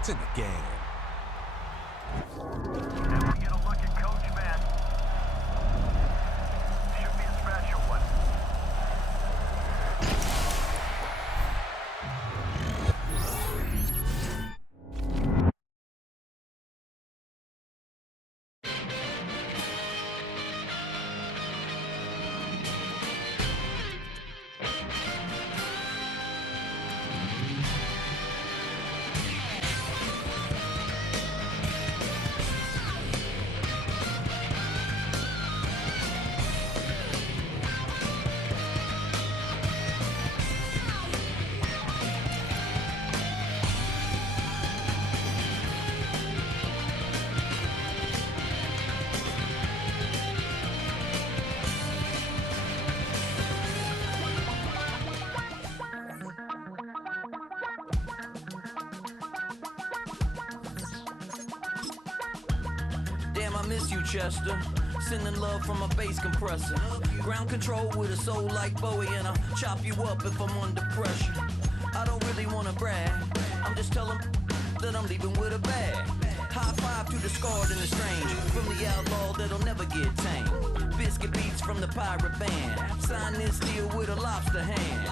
It's in the game. And we get a look at Coach Matt. Should be a special one. Damn, I miss you, Chester. Sending love from a bass compressor. Ground control with a soul like Bowie, and I'll chop you up if I'm under pressure. I don't really wanna brag. I'm just telling that I'm leaving with a bag. High five to the scarred and the strange. From the outlaw that'll never get tamed. Biscuit beats from the pirate band. Sign this deal with a lobster hand.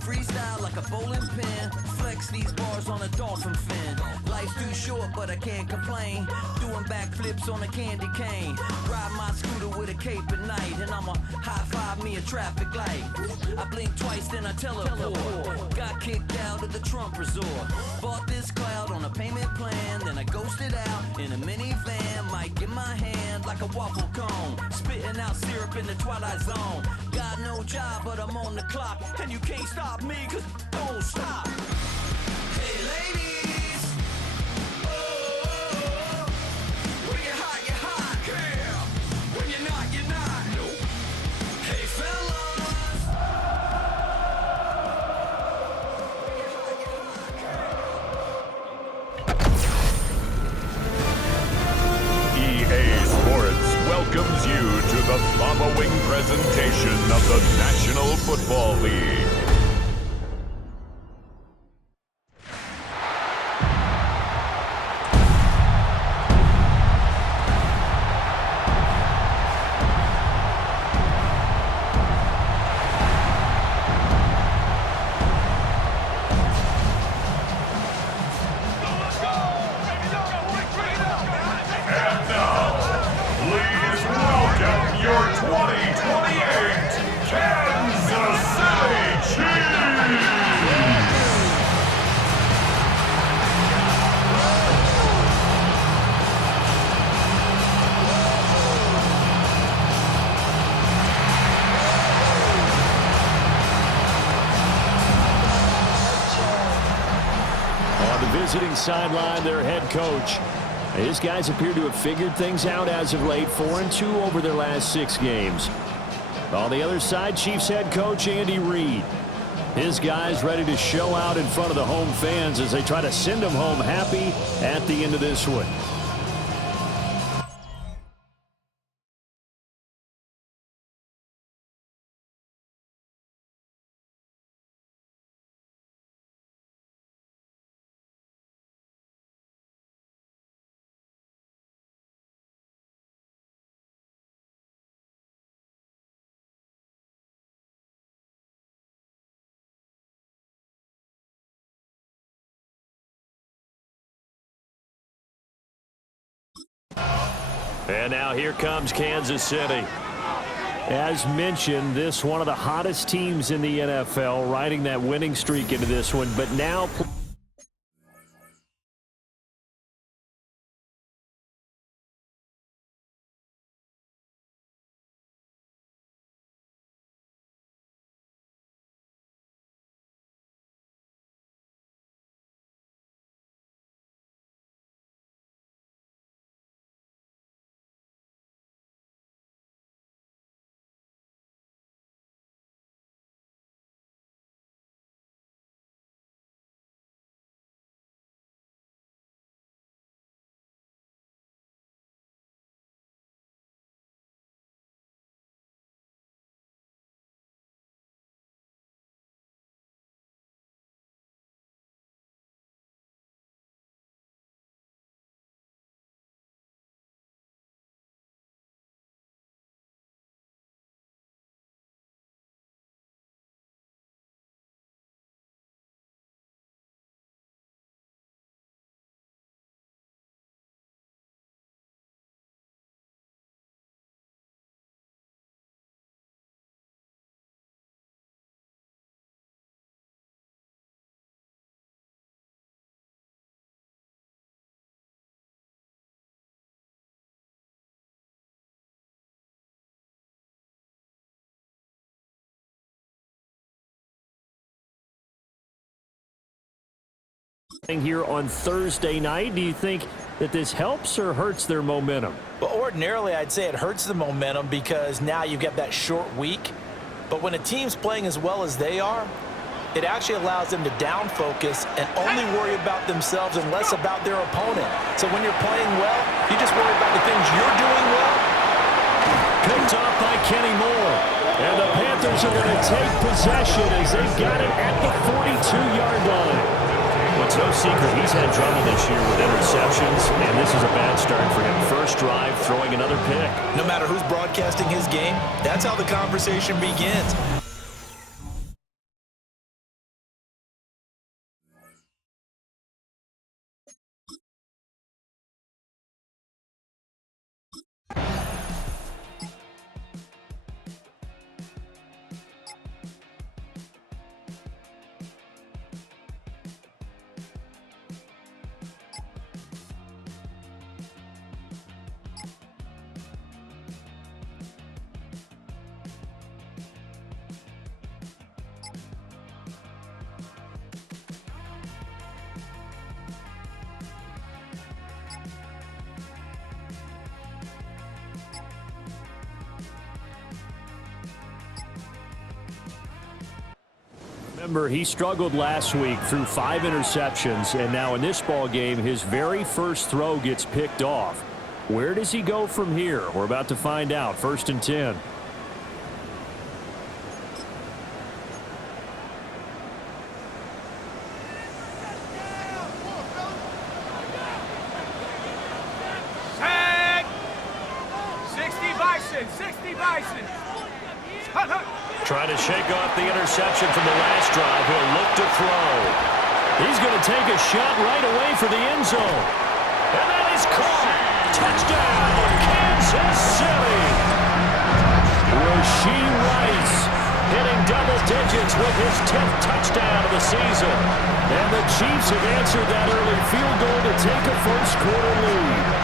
Freestyle like a bowling pin. Flex these bars on a dolphin fin. Life's too short, but I can't complain. Doing backflips on a candy cane. Ride my scooter with a cape at night. And I'ma high five me a traffic light. I blink twice, then I teleport. Got kicked out of the Trump resort. Bought this cloud on a payment plan. Then I ghosted out in a minivan. Mic in my hand like a waffle cone. Spitting out syrup in the twilight zone. Got no job, but I'm on the clock. And you can't stop me, cause don't stop. Hey ladies, oh, when you're hot, yeah. When you're not, nope. Hey fellas, EA Sports welcomes you to the following presentation of the National Football League. And now, please welcome your 2028 Kansas City Chiefs! On the visiting sideline, their head coach. His guys appear to have figured things out as of late, 4-2 over their last 6 games. On the other side, Chiefs head coach Andy Reid. His guys ready to show out in front of the home fans as they try to send them home happy at the end of this one. And now here comes Kansas City. As mentioned, this one of the hottest teams in the NFL, riding that winning streak into this one, but now Here on Thursday night, do you think that this helps or hurts their momentum? Well, ordinarily, I'd say it hurts the momentum because now you've got that short week. But when a team's playing as well as they are, it actually allows them to down focus and only worry about themselves and less about their opponent. So when you're playing well, you just worry about the things you're doing well. Picked off by Kenny Moore. And the Panthers are going to take possession as they've got it at the 42-yard line. Well, it's no secret he's had trouble this year with interceptions, and this is a bad start for him. First drive, throwing another pick. No matter who's broadcasting his game, that's how the conversation begins. Remember, he struggled last week through 5 interceptions, and now in this ball game, his very first throw gets picked off. Where does he go from here? We're about to find out. 1st and 10. Tag! 60 Bison! 60 Bison! Trying to shake off the interception from the last drive. He'll look to throw. He's going to take a shot right away for the end zone. And that is caught. Touchdown, Kansas City. Rashee Rice hitting double digits with his 10th touchdown of the season. And the Chiefs have answered that early field goal to take a first-quarter lead.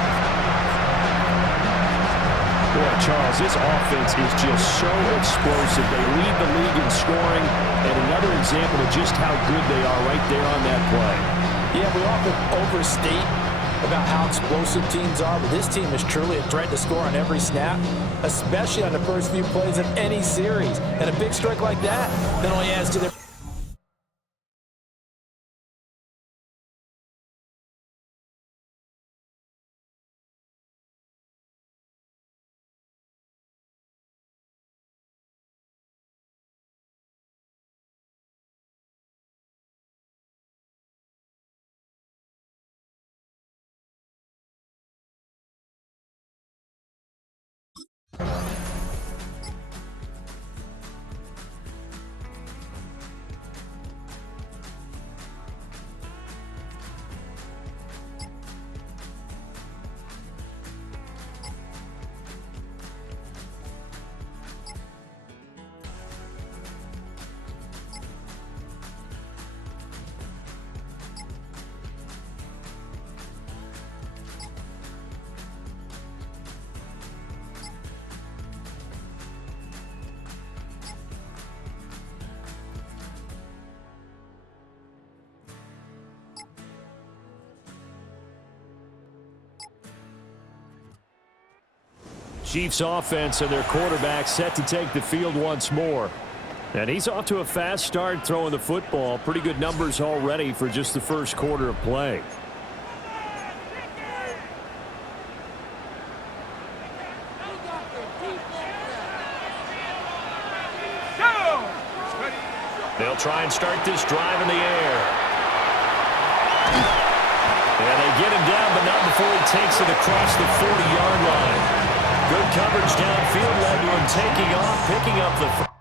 Boy, Charles, this offense is just so explosive. They lead the league in scoring, and another example of just how good they are right there on that play. Yeah, we often overstate about how explosive teams are, but this team is truly a threat to score on every snap, especially on the first few plays of any series. And a big strike like that only adds to their Chiefs offense and their quarterback set to take the field once more. And he's off to a fast start throwing the football. Pretty good numbers already for just the first quarter of play. They'll try and start this drive in the air. And they get him down, but not before he takes it across the 40-yard line. Good coverage downfield led to him taking off, picking up the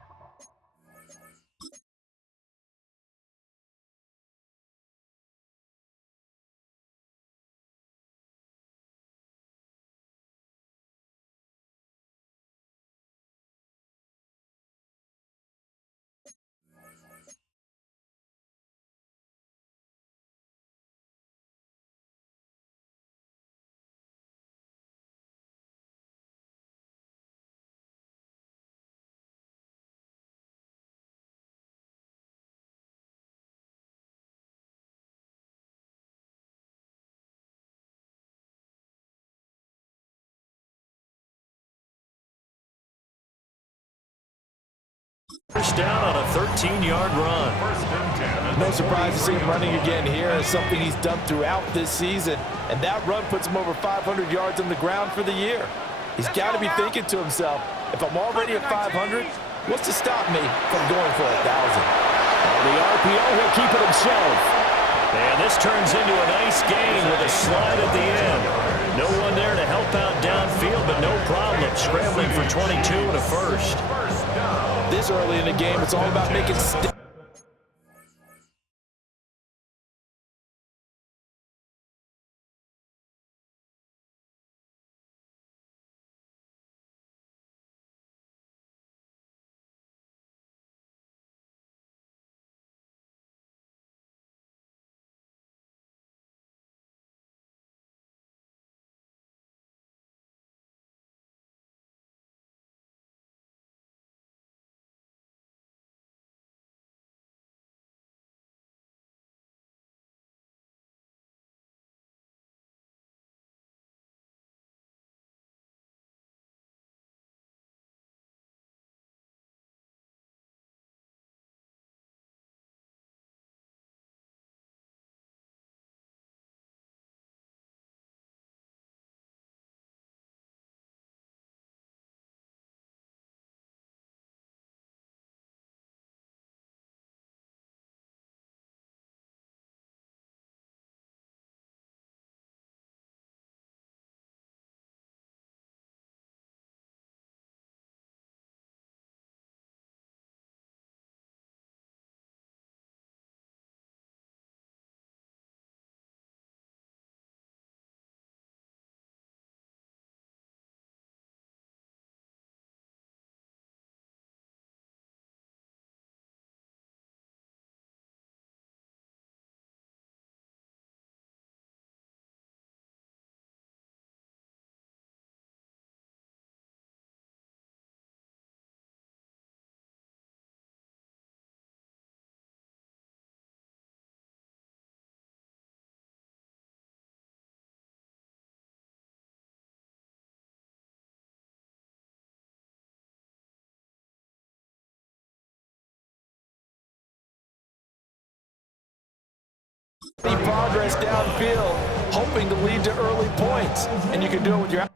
First down on a 13-yard run. No surprise to see him running again here. It's something he's done throughout this season. And that run puts him over 500 yards on the ground for the year. He's got to be thinking to himself, if I'm already at 500, what's to stop me from going for 1,000? On the RPO, he'll keep it himself. And this turns into a nice gain with a slide at the end. No one there to help out downfield, but no problem scrambling for 22 and a first. This early in the game, it's all about making progress downfield, hoping to lead to early points. And you can do it with your...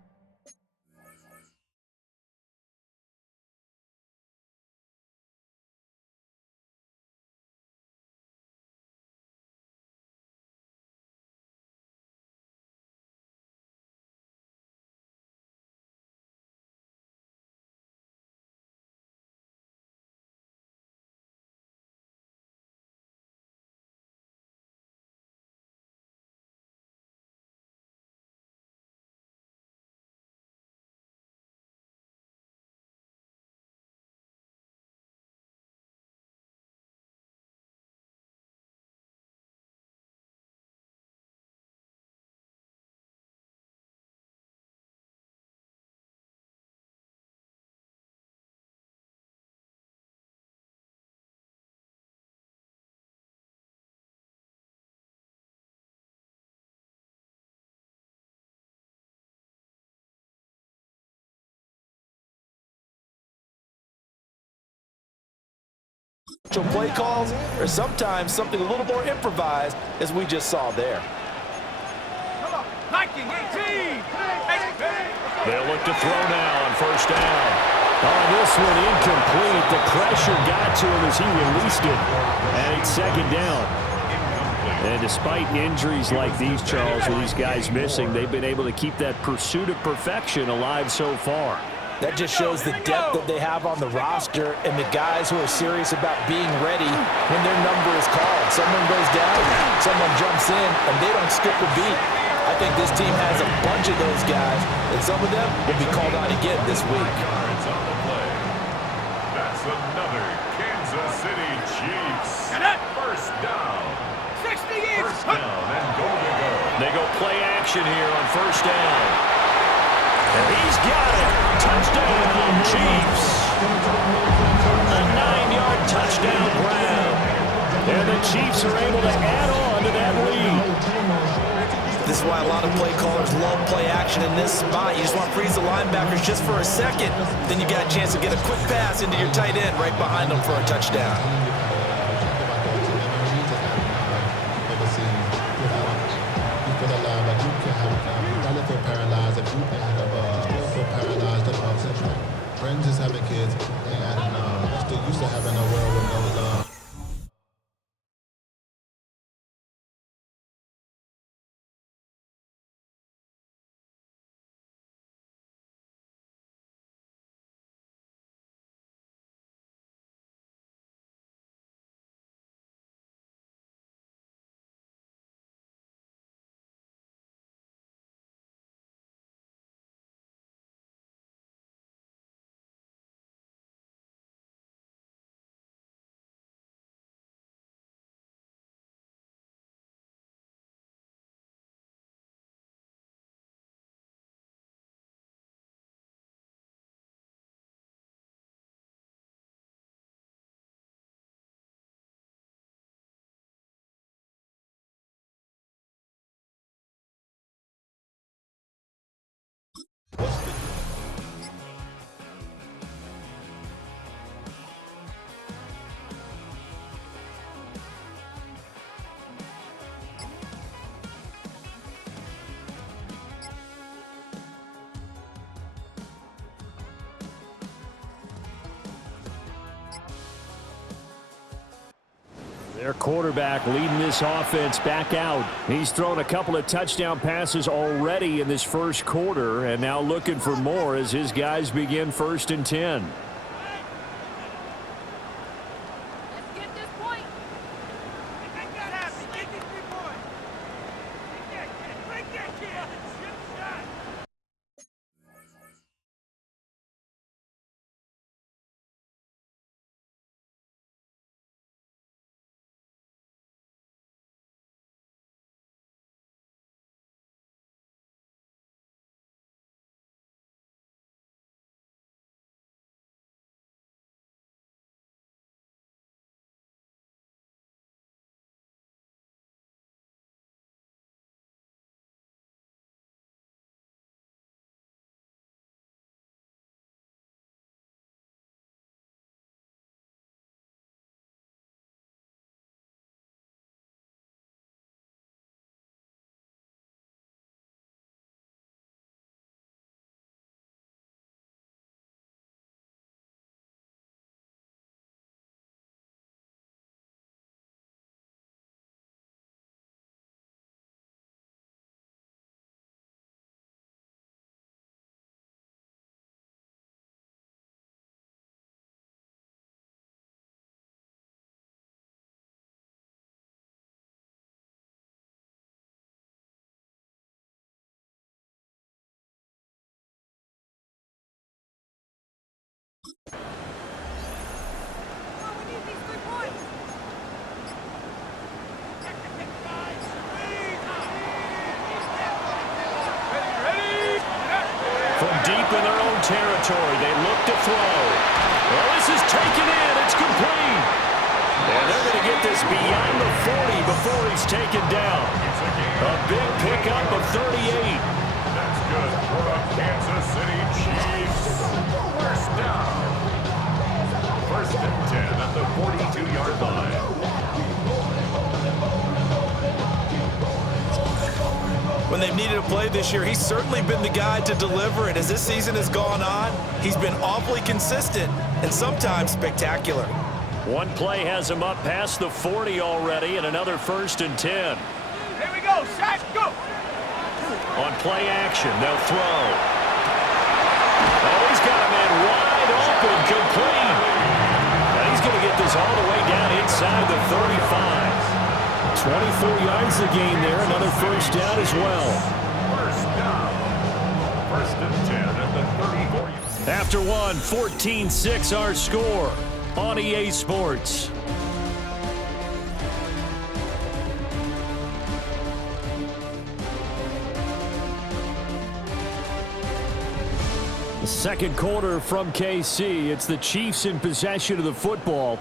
play calls, or sometimes something a little more improvised, as we just saw there. Come on, Viking 18! They'll look to throw now on first down. On this one, incomplete. The pressure got to him as he released it. And it's second down. And despite injuries like these, Charles, with these guys missing, they've been able to keep that pursuit of perfection alive so far. That just shows the depth that they have on the roster and the guys who are serious about being ready when their number is called. Someone goes down, someone jumps in, and they don't skip a beat. I think this team has a bunch of those guys, and some of them will be called on again this week. That's another Kansas City Chiefs. First down. 60 each. First down and go to go. They go play action here on first down. And he's got it. Touchdown, Chiefs. A 9-yard touchdown grab. And the Chiefs are able to add on to that lead. This is why a lot of play callers love play action in this spot. You just want to freeze the linebackers just for a second. Then you got a chance to get a quick pass into your tight end right behind them for a touchdown. Friends is having kids, and they're still used to having a world with no love. Their quarterback leading this offense back out. He's thrown a couple of touchdown passes already in this first quarter, and now looking for more as his guys begin 1st and 10. Let's get this point. Make that happen. Get these 3 points. Break that kid. Chip shot. From deep in their own territory, they look to throw. Well, this is taken in. It's complete. And they're going to get this beyond the 40 before he's taken down. A big pickup of 38. That's good for the Kansas City Chiefs. First down. 1st and 10 at the 42-yard line. When they've needed a play this year, he's certainly been the guy to deliver it. As this season has gone on, he's been awfully consistent and sometimes spectacular. One play has him up past the 40 already, and another 1st and 10. Here we go. Shot, go. On play action, they'll throw. Oh, he's got a man wide open, complete. Now he's going to get this all the way down inside the 35. 24 yards the game there, another 1st down as well. First down. 1st and 10 at the 34. After one, 14-6 our score on EA Sports. The second quarter from KC. It's the Chiefs in possession of the football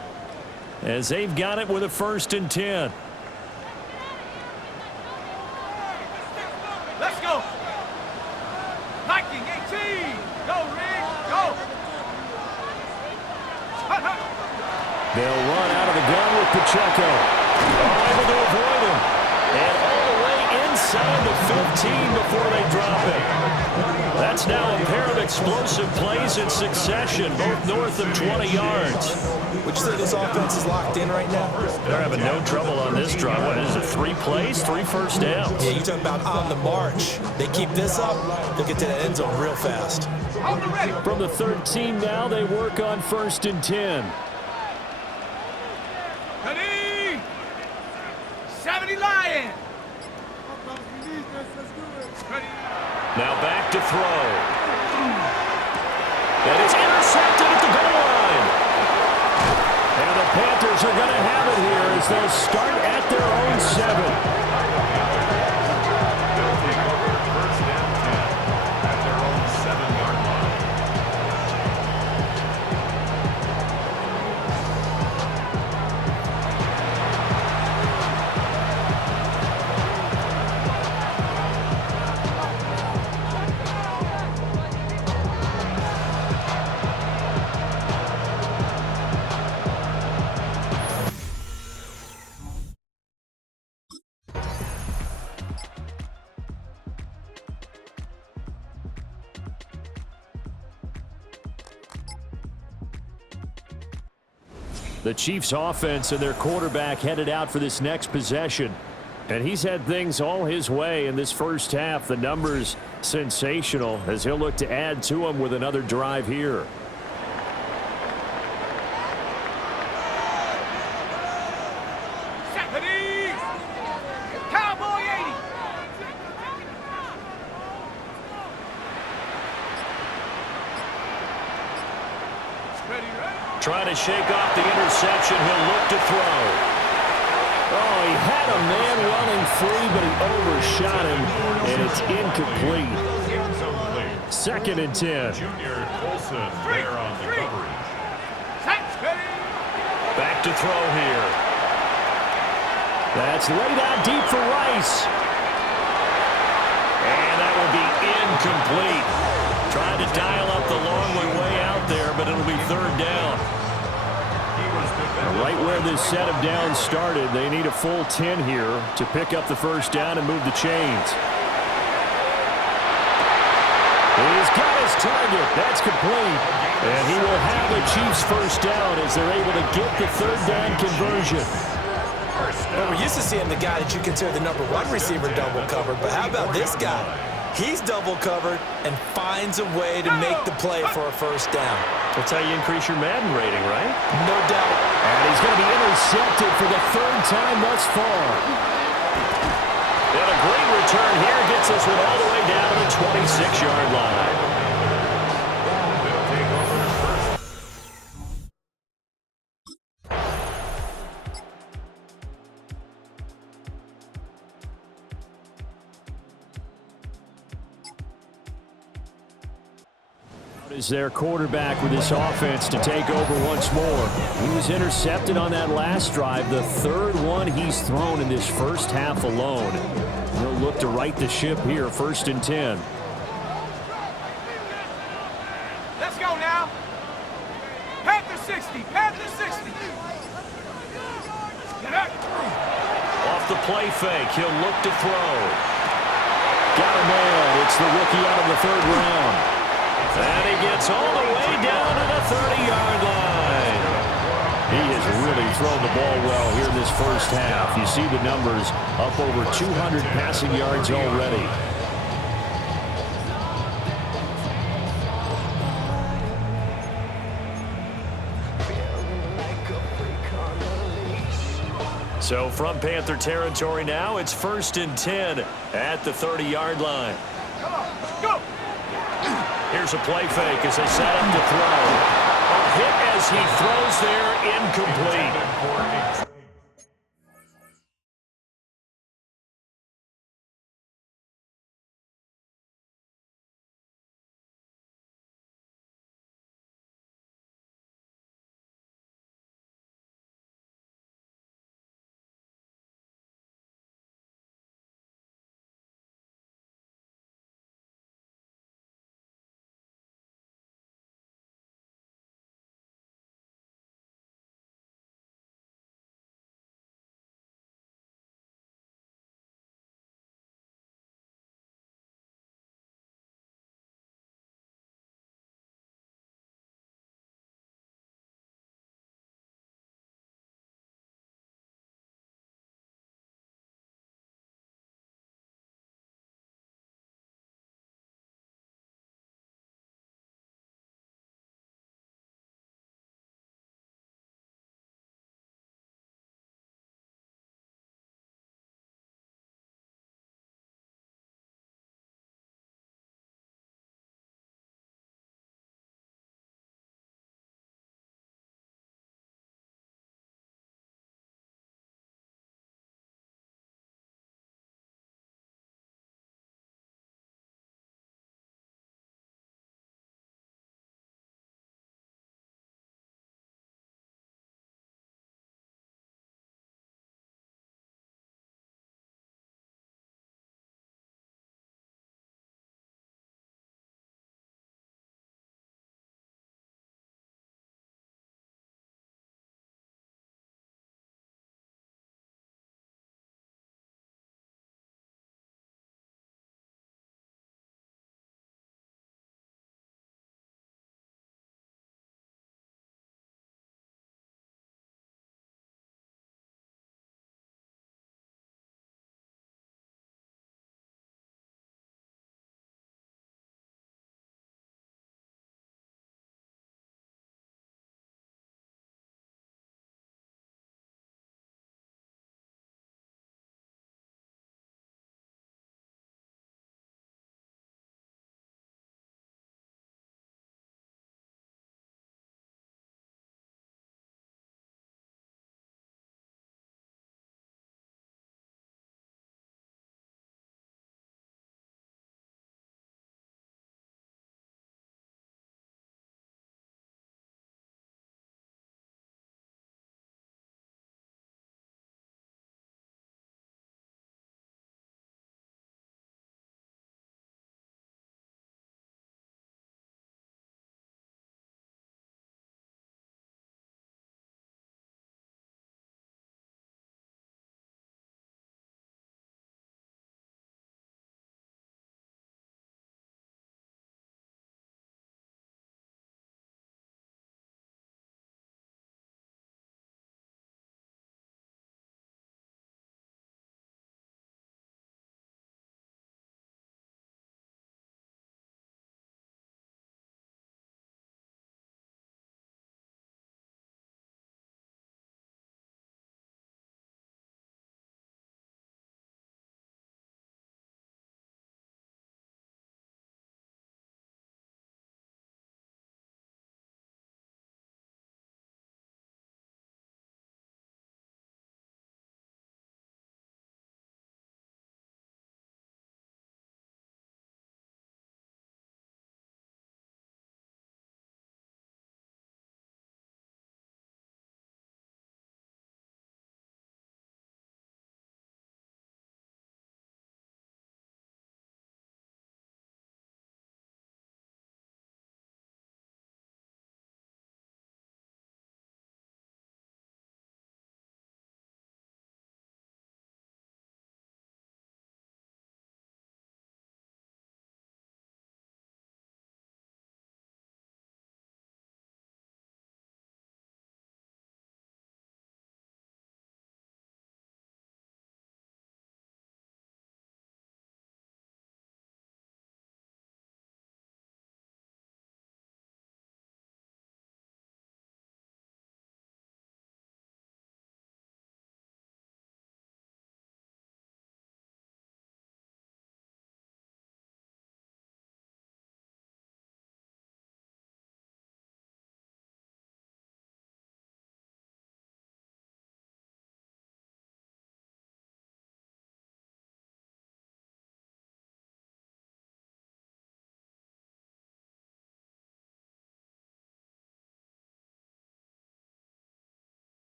as they've got it with a 1st and 10. They'll run out of the gun with Pacheco. Able to avoid him. And all the way inside the 15 before they drop it. That's now a pair of explosive plays in succession, both north of 20 yards. Would you say this offense is locked in right now? They're having no trouble on this drive. What is it, 3 plays, 3 first downs? Yeah, you talk about on the march. They keep this up, they'll get to that end zone real fast. From the 13 now, they work on 1st and 10. Ready? 70 Lion. Now back to throw. And it's intercepted at the goal line. And the Panthers are going to have it here as they'll start at their own 7. They'll take over 1st and 10 at their own 7-yard line. The Chiefs offense and their quarterback headed out for this next possession. And he's had things all his way in this first half. The numbers sensational as he'll look to add to them with another drive here. Cowboy 80. Trying to shake off the interception. He'll look to throw. Oh, he had a man running free, but he overshot him, and it's incomplete. 2nd and 10. Junior Colson there on the coverage. Back to throw here. That's laid out deep for Rice. And that will be incomplete. Trying to dial up the long way out there, but it'll be 3rd down. Right where this set of downs started, they need a full 10 here to pick up the 1st down and move the chains. He's got his target. That's complete. And he will have the Chiefs 1st down as they're able to get the 3rd down conversion. Well, we're used to seeing the guy that you consider the number 1 receiver double covered, but how about this guy? He's double covered and finds a way to make the play for a 1st down. That's how you increase your Madden rating, right? No doubt. And he's going to be intercepted for the 3rd time thus far. And a great return here gets us all the way down to the 26-yard line. They'll take over 1st. Is their quarterback with this offense to take over once more. He was intercepted on that last drive, the 3rd one he's thrown in this first half alone. He'll look to right the ship here, 1st and 10. Let's go now. Panther 60. Panther 60. Off the play fake, he'll look to throw. Got a man. It's the rookie out of the 3rd round. And he gets all the way down to the 30-yard line. He has really thrown the ball well here in this first half. You see the numbers, up over 200 passing yards already. So from Panther territory now, it's 1st and 10 at the 30-yard line. Come on, go. Here's a play fake as they set him to throw. A hit as he throws there, incomplete.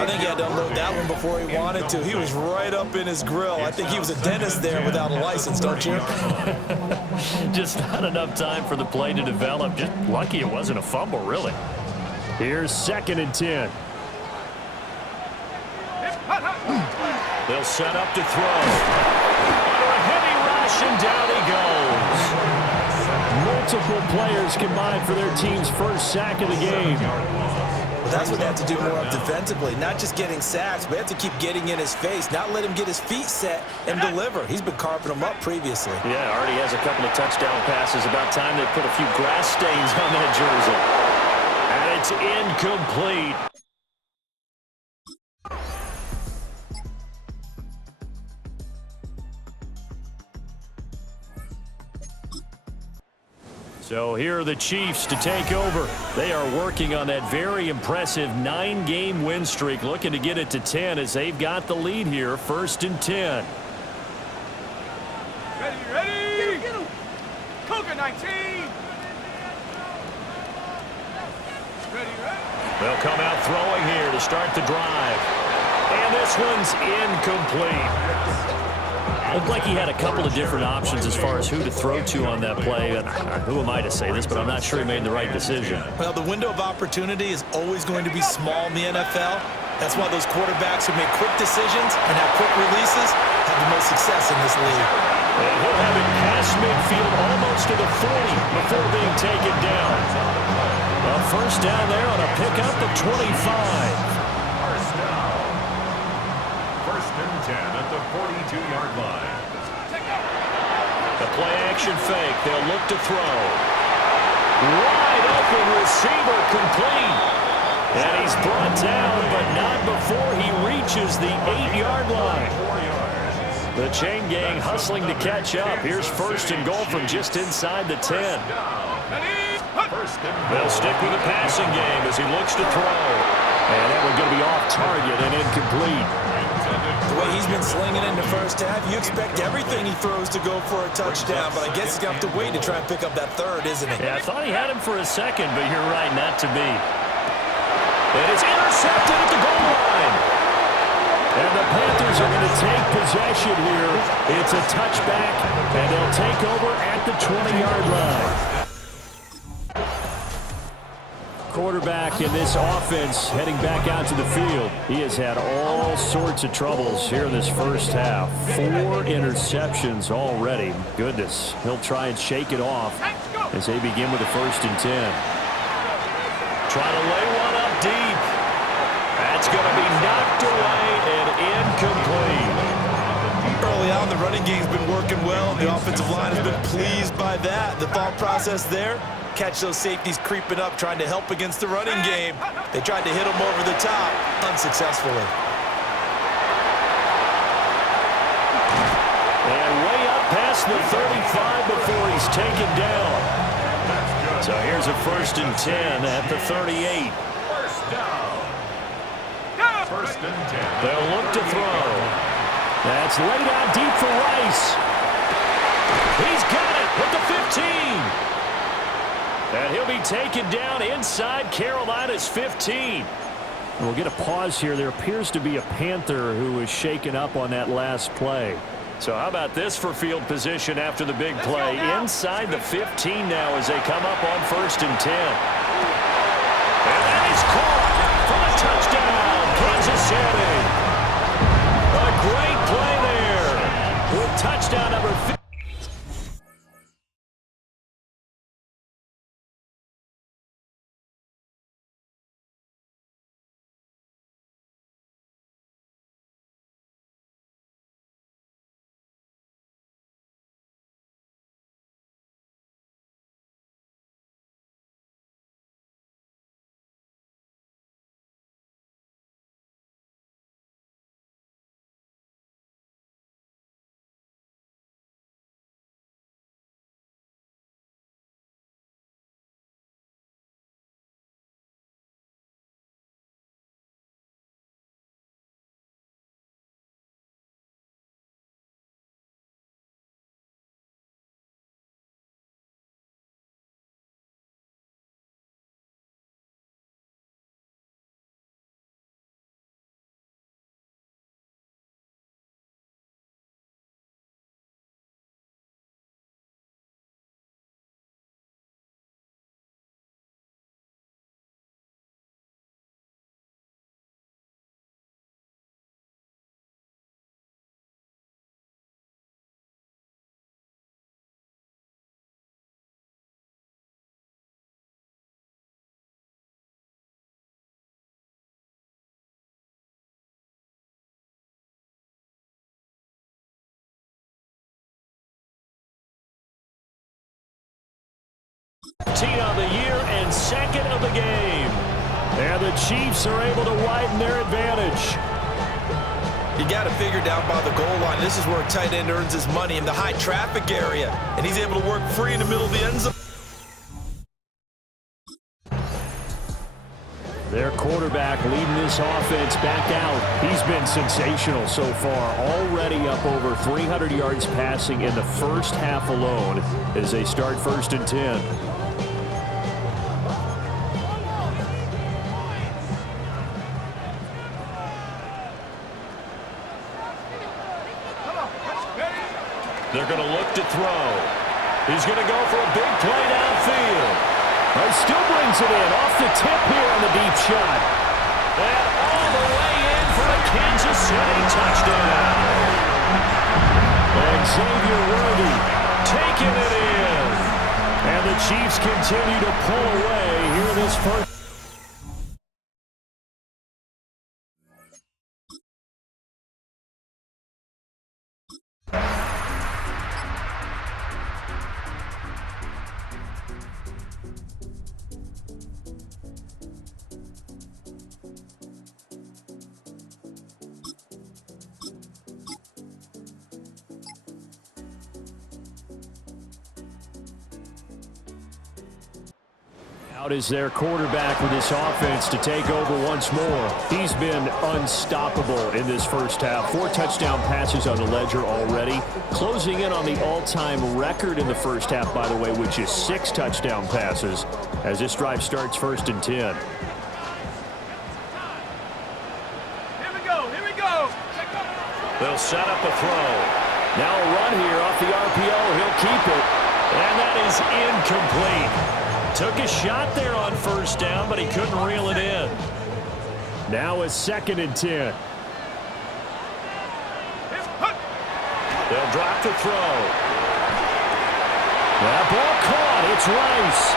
I think he had to unload that one before he wanted to. He was right up in his grill. I think he was a dentist there without a license, don't you? Just not enough time for the play to develop. Just lucky it wasn't a fumble, really. Here's 2nd and 10. They'll set up to throw. Under a heavy rush, and down he goes. Multiple players combined for their team's first sack of the game. Well, that's what they have to do more of defensively. Not just getting sacks, but they have to keep getting in his face, not let him get his feet set and deliver. He's been carving them up previously. Yeah, already has a couple of touchdown passes. About time they put a few grass stains on that jersey. And it's incomplete. So here are the Chiefs to take over. They are working on that very impressive 9-game win streak, looking to get it to 10 as they've got the lead here, 1st and 10. Ready? Get him. Cougar 19. Ready. They'll come out throwing here to start the drive. And this one's incomplete. Looked like he had a couple of different options as far as who to throw to on that play. Who am I to say this, but I'm not sure he made the right decision. Well, the window of opportunity is always going to be small in the NFL. That's why those quarterbacks who make quick decisions and have quick releases have the most success in this league. And he'll have it past midfield almost to the 40 before being taken down. A first down there on a pickup of 25. First down. 1st and 10 at the 42-yard line. The play-action fake. They'll look to throw. Wide open receiver complete. And he's brought down, but not before he reaches the 8-yard line. The chain gang hustling to catch up. Here's 1st and goal from just inside the 10. They'll stick with the passing game as he looks to throw. And that one's going to be off target and incomplete. The way he's been slinging in the first half, you expect everything he throws to go for a touchdown, but I guess he's going to have to wait to try and pick up that 3rd, isn't he? Yeah, I thought he had him for a second, but you're right, not to be. And it's intercepted at the goal line. And the Panthers are going to take possession here. It's a touchback, and they'll take over at the 20-yard line. Quarterback in this offense heading back out to the field. He has had all sorts of troubles here in this first half. 4 interceptions already. Goodness, he'll try and shake it off as they begin with the 1st and 10. Trying to lay one up deep. That's going to be knocked away and incomplete. Early on, the running game's been working well. The offensive line has been pleased by that. The thought process there, catch those safeties creeping up, trying to help against the running game. They tried to hit him over the top, unsuccessfully. And way up past the 35 before he's taken down. So here's a 1st and 10 at the 38. First down. 1st and 10. They'll look to throw. That's laid out deep for Rice. He's got it with the 15. And he'll be taken down inside Carolina's 15. We'll get a pause here. There appears to be a Panther who was shaken up on that last play. So how about this for field position after the big play? Inside the 15 now as they come up on 1st and 10. And that is caught for a touchdown, Kansas City. A great play there with touchdown number 15. 15 on the year and second of the game. And the Chiefs are able to widen their advantage. You got to figure down by the goal line. This is where a tight end earns his money, in the high traffic area. And he's able to work free in the middle of the end zone. Their quarterback leading this offense back out. He's been sensational so far. Already up over 300 yards passing in the first half alone as they start 1st and 10. They're going to look to throw. He's going to go for a big play downfield. He still brings it in off the tip here on the deep shot. And all the way in for a Kansas City touchdown. Xavier Worthy taking it in. And the Chiefs continue to pull away here in this first. Out is their quarterback with this offense to take over once more. He's been unstoppable in this first half. 4 touchdown passes on the ledger already. Closing in on the all-time record in the first half, by the way, which is 6 touchdown passes as this drive starts 1st and 10. Here we go. They'll set up a throw. Now a run here off the RPO. He'll keep it. And that is incomplete. Took a shot there on 1st down, but he couldn't reel it in. Now a 2nd and 10. They'll drop the throw. That ball caught. It's Rice.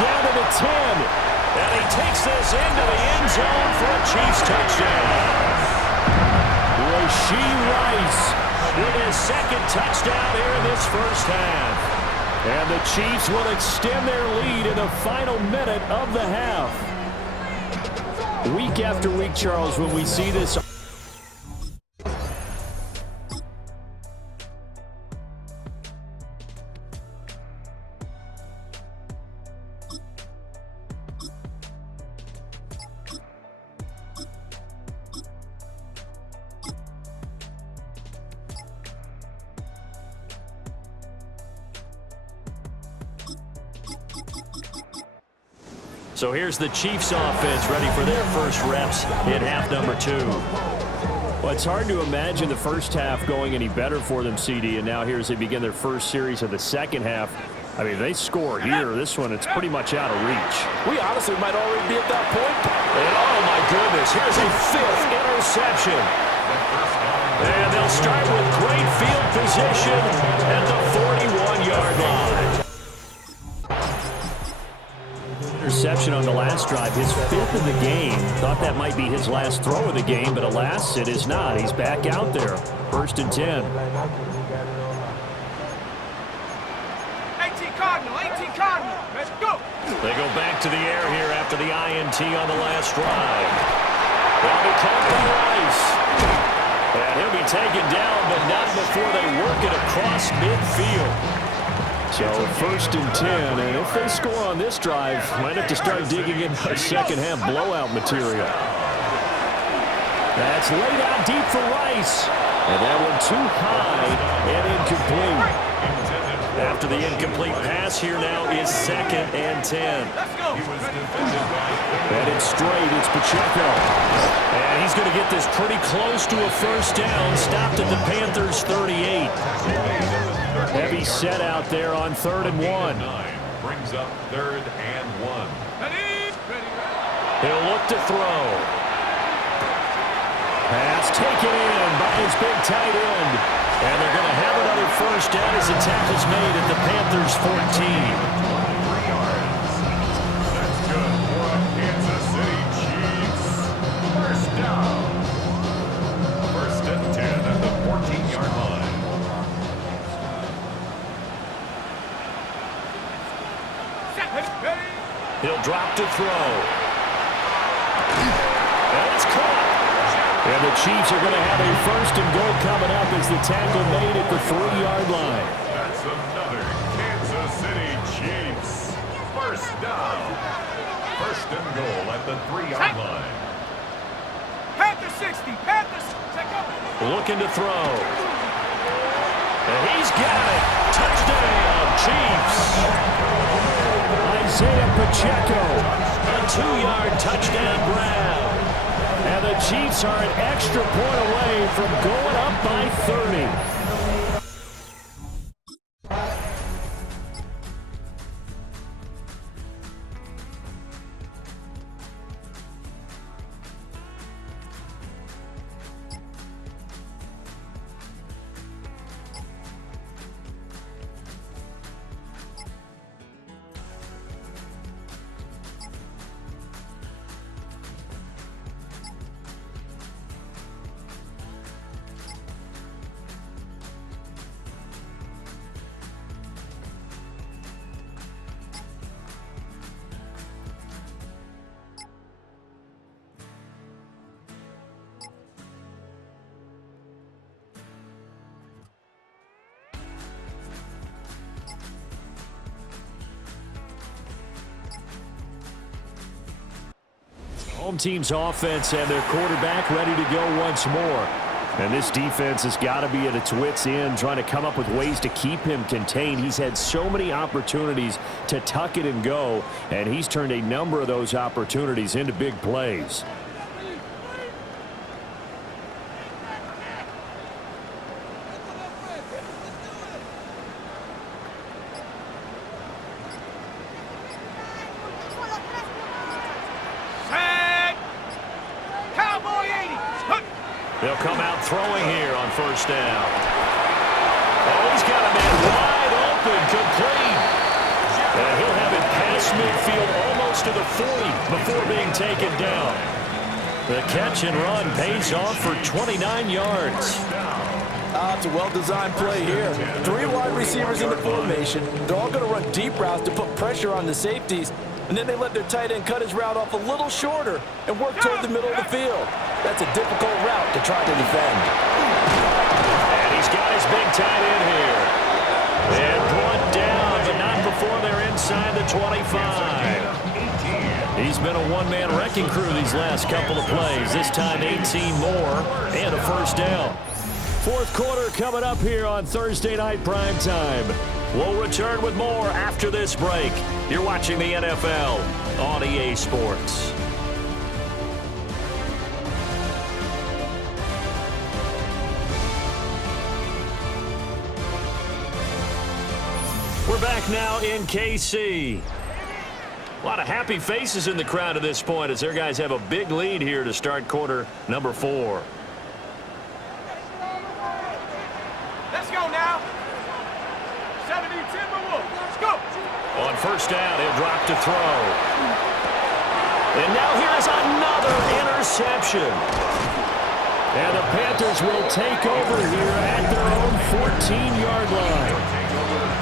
Down to the 10. And he takes this into the end zone for a Chiefs touchdown. Rashee Rice with his 2nd touchdown here in this first half. And the Chiefs will extend their lead in the final minute of the half. Week after week, Charles, when we see this. So here's the Chiefs offense ready for their first reps in half number 2. Well, it's hard to imagine the first half going any better for them, CD, and now here as they begin their first series of the second half. I mean, they score here. This one, it's pretty much out of reach. We honestly might already be at that point. And oh, my goodness, here's a 5th interception. And they'll start with great field position at the 41-yard line. Interception on the last drive, his 5th of the game. Thought that might be his last throw of the game, but alas, it is not. He's back out there. 1st and 10. 18 Cardinal, let's go. They go back to the air here after the INT on the last drive. They'll be caught by Rice. And he'll be taken down, but not before they work it across midfield. So 1st and 10, and if they score on this drive, might have to start digging in a second half blowout material. That's laid out deep for Rice. And that one too high and incomplete. After the incomplete pass, here now is 2nd and 10. And it's straight, it's Pacheco. And he's going to get this pretty close to a 1st down, stopped at the Panthers' 38. Heavy set out there on 3rd and 1. Brings up 3rd and 1. He'll look to throw. Pass taken in by his big tight end. And they're going to have another 1st down as the tackle's made at the Panthers' 14. 3 yards. That's good for a Kansas City Chiefs. 1st down. 1st and 10 at the 14-yard line. He'll drop to throw. And it's caught. And the Chiefs are going to have a first and goal coming up as the tackle made at the 3-yard line. That's another Kansas City Chiefs. First down. First and goal at the 3-yard line. Panther 60. Panthers. Check up. Looking to throw. And he's got it. Touchdown, Chiefs. Isaiah Pacheco, a 2-yard touchdown grab. And the Chiefs are an extra point away from going up by 30. Home team's offense and their quarterback ready to go once more. And this defense has got to be at its wits' end, trying to come up with ways to keep him contained. He's had so many opportunities to tuck it and go, and he's turned a number of those opportunities into big plays. They'll come out throwing here on first down. Oh, he's got a man wide open, complete. And he'll have it past midfield almost to the 40 before being taken down. The catch and run pays off for 29 yards. It's a well-designed play here. 3 wide receivers in the formation. They're all going to run deep routes to put pressure on the safeties. And then they let their tight end cut his route off a little shorter and work toward the middle of the field. That's a difficult route to try to defend. And he's got his big tight end here. And brought down, but not before they're inside the 25. He's been a one-man wrecking crew these last couple of plays. This time 18 more and a first down. Fourth quarter coming up here on Thursday Night Primetime. We'll return with more after this break. You're watching the NFL on EA Sports. We're back now in KC. A lot of happy faces in the crowd at this point as their guys have a big lead here to start quarter number 4. Let's go now. 70 Timberwolves. Let's go. On first down, he'll drop to throw. And now here's another interception. And the Panthers will take over here at their own 14-yard line.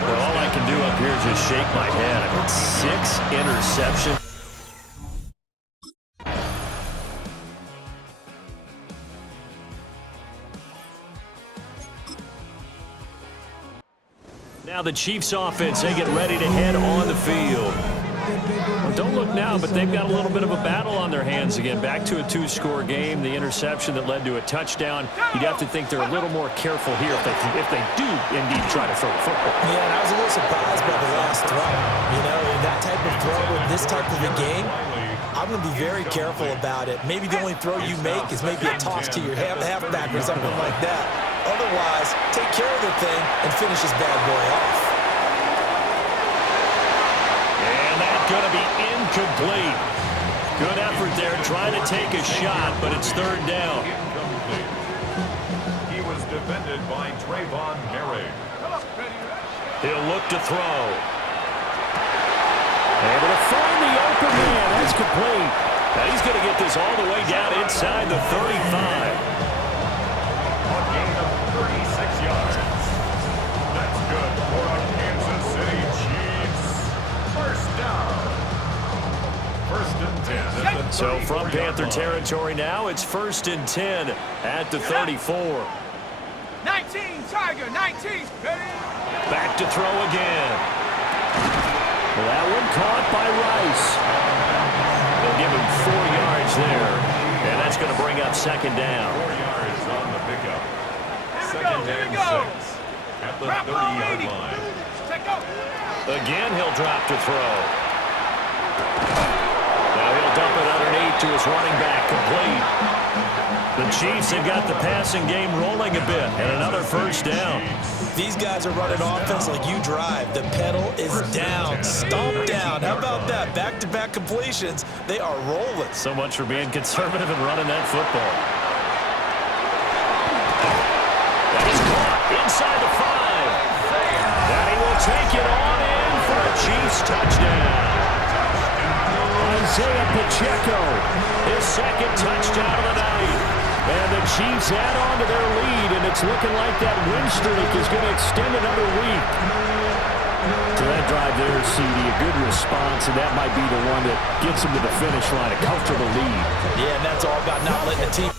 Well, all I can do up here is just shake my head. I mean, 6 interceptions. Now the Chiefs offense, they get ready to head on the field. Well, don't look now, but they've got a little bit of a battle on their hands again. Back to a 2-score game. The interception that led to a touchdown. You'd have to think they're a little more careful here if they do indeed try to throw the football. Yeah, and I was a little surprised by the last throw. You know, that type of throw in this type of a game, I'm going to be very careful about it. Maybe the only throw you make is maybe a toss to your halfback or something like that. Otherwise, take care of the thing and finish this bad boy off. And that's going to be incomplete. Good effort there trying to take a shot, but it's third down. Incomplete. He was defended by Trayvon Merrick. He'll look to throw. Able to find the open man. That's complete. Now he's going to get this all the way down inside the 35. A gain of 36 yards. That's good for a Kansas City Chiefs. First down. So from Panther territory now, it's 1st and 10 at the 34. 19, Tiger, 19. Back to throw again. Well, that one caught by Rice. They'll give him 4 yards there, and that's going to bring up 2nd down. 4 yards on the pickup. 2nd and 6 at the 30-yard line. Again, he'll drop to throw. Now he'll dump it underneath to his running back, complete. The Chiefs have got the passing game rolling a bit, and another 1st down. These guys are running offense like you drive. The pedal is down, stomp down. How about that? Back-to-back completions. They are rolling. So much for being conservative and running that football. That is caught inside the 5. And he will take it on in for a Chiefs touchdown. Isaiah Pacheco, his 2nd touchdown of the night. And the Chiefs add on to their lead, and it's looking like that win streak is going to extend another week. To that drive there, CD, a good response, and that might be the one that gets him to the finish line, a comfortable lead. Yeah, and that's all about not letting the team.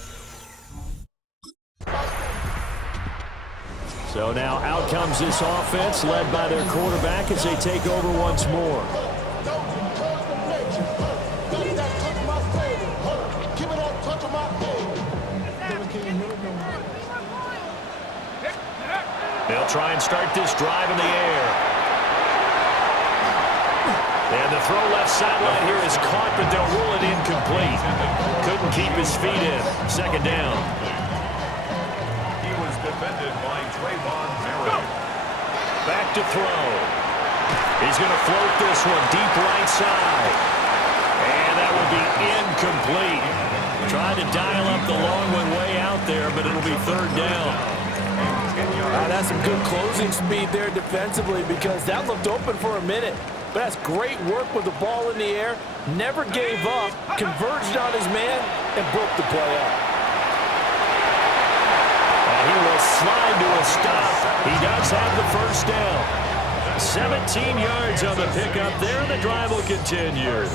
So now out comes this offense, led by their quarterback as they take over once more. They'll try and start this drive in the air. And the throw left sideline here is caught, but they'll rule it incomplete. Couldn't keep his feet in. 2nd down. He was defended by Trayvon Merritt. Back to throw. He's going to float this one deep right side. And that will be incomplete. Trying to dial up the long one way out there, but it'll be 3rd down. That's some good closing speed there defensively because that looked open for a minute. But that's great work with the ball in the air. Never gave up, converged on his man, and broke the play up. He will slide to a stop. He does have the 1st down. 17 yards on the pickup there, and the drive will continue.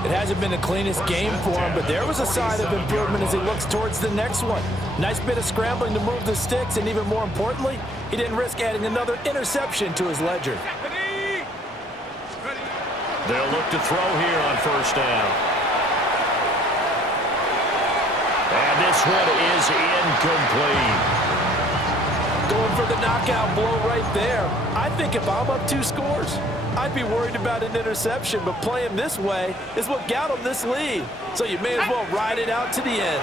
It hasn't been the cleanest game for him, but there was a sign of improvement as he looks towards the next one. Nice bit of scrambling to move the sticks, and even more importantly, he didn't risk adding another interception to his ledger. They'll look to throw here on 1st down. And this one is incomplete. Going for the knockout blow right there. I think if I'm up 2 scores, I'd be worried about an interception, but playing this way is what got him this lead. So you may as well ride it out to the end.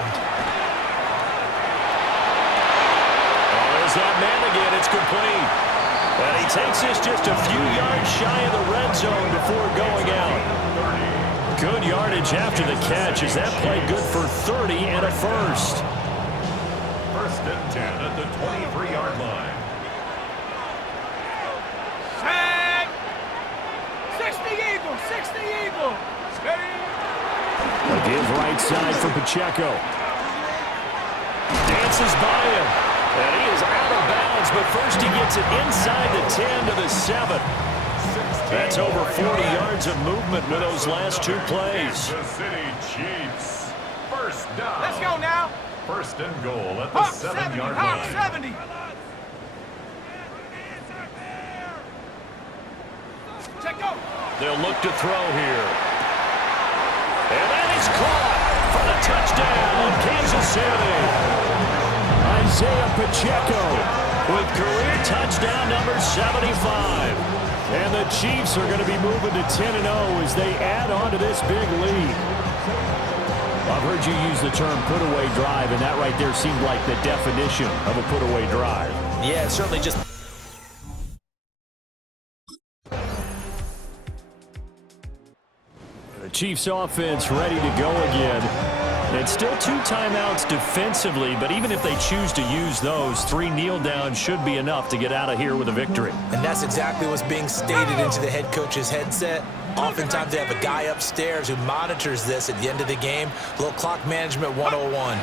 Oh, there's that man again. It's complete. And he takes this just a few yards shy of the red zone before going out. Good yardage after the catch as that play good for 30 and a 1st. 1st and 10 at the 23-yard line. Set. 60 Eagle, 60 Eagle. A give right side for Pacheco. Dances by him. And he is out of bounds, but first he gets it inside the 10 to the 7. That's over 40 yards of movement with those last 2 plays. The City Chiefs. 1st down. Let's go now. 1st and goal at the 7-yard line. 70. Check go. They'll look to throw here. And that is caught for the touchdown, Kansas City. Isaiah Pacheco with career touchdown number 75. And the Chiefs are going to be moving to 10-0 as they add on to this big lead. I've heard you use the term put-away drive, and that right there seemed like the definition of a put-away drive. Yeah, it certainly just... The Chiefs offense ready to go again. It's still 2 timeouts defensively, but even if they choose to use those, 3 kneel downs should be enough to get out of here with a victory. And that's exactly what's being stated into the head coach's headset. Oftentimes they have a guy upstairs who monitors this at the end of the game. A little clock management 101.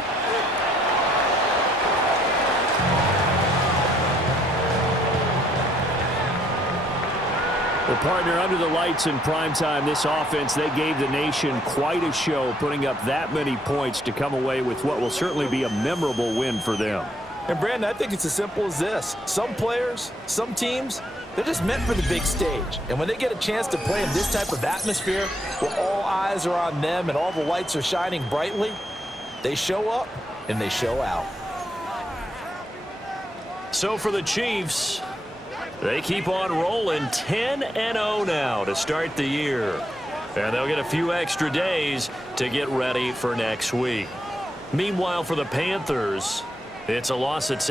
Well, partner, under the lights in primetime, this offense, they gave the nation quite a show, putting up that many points to come away with what will certainly be a memorable win for them. And, Brandon, I think it's as simple as this. Some players, some teams, they're just meant for the big stage. And when they get a chance to play in this type of atmosphere where all eyes are on them and all the lights are shining brightly, they show up and they show out. So for the Chiefs, they keep on rolling 10-0 now to start the year. And they'll get a few extra days to get ready for next week. Meanwhile, for the Panthers, it's a loss at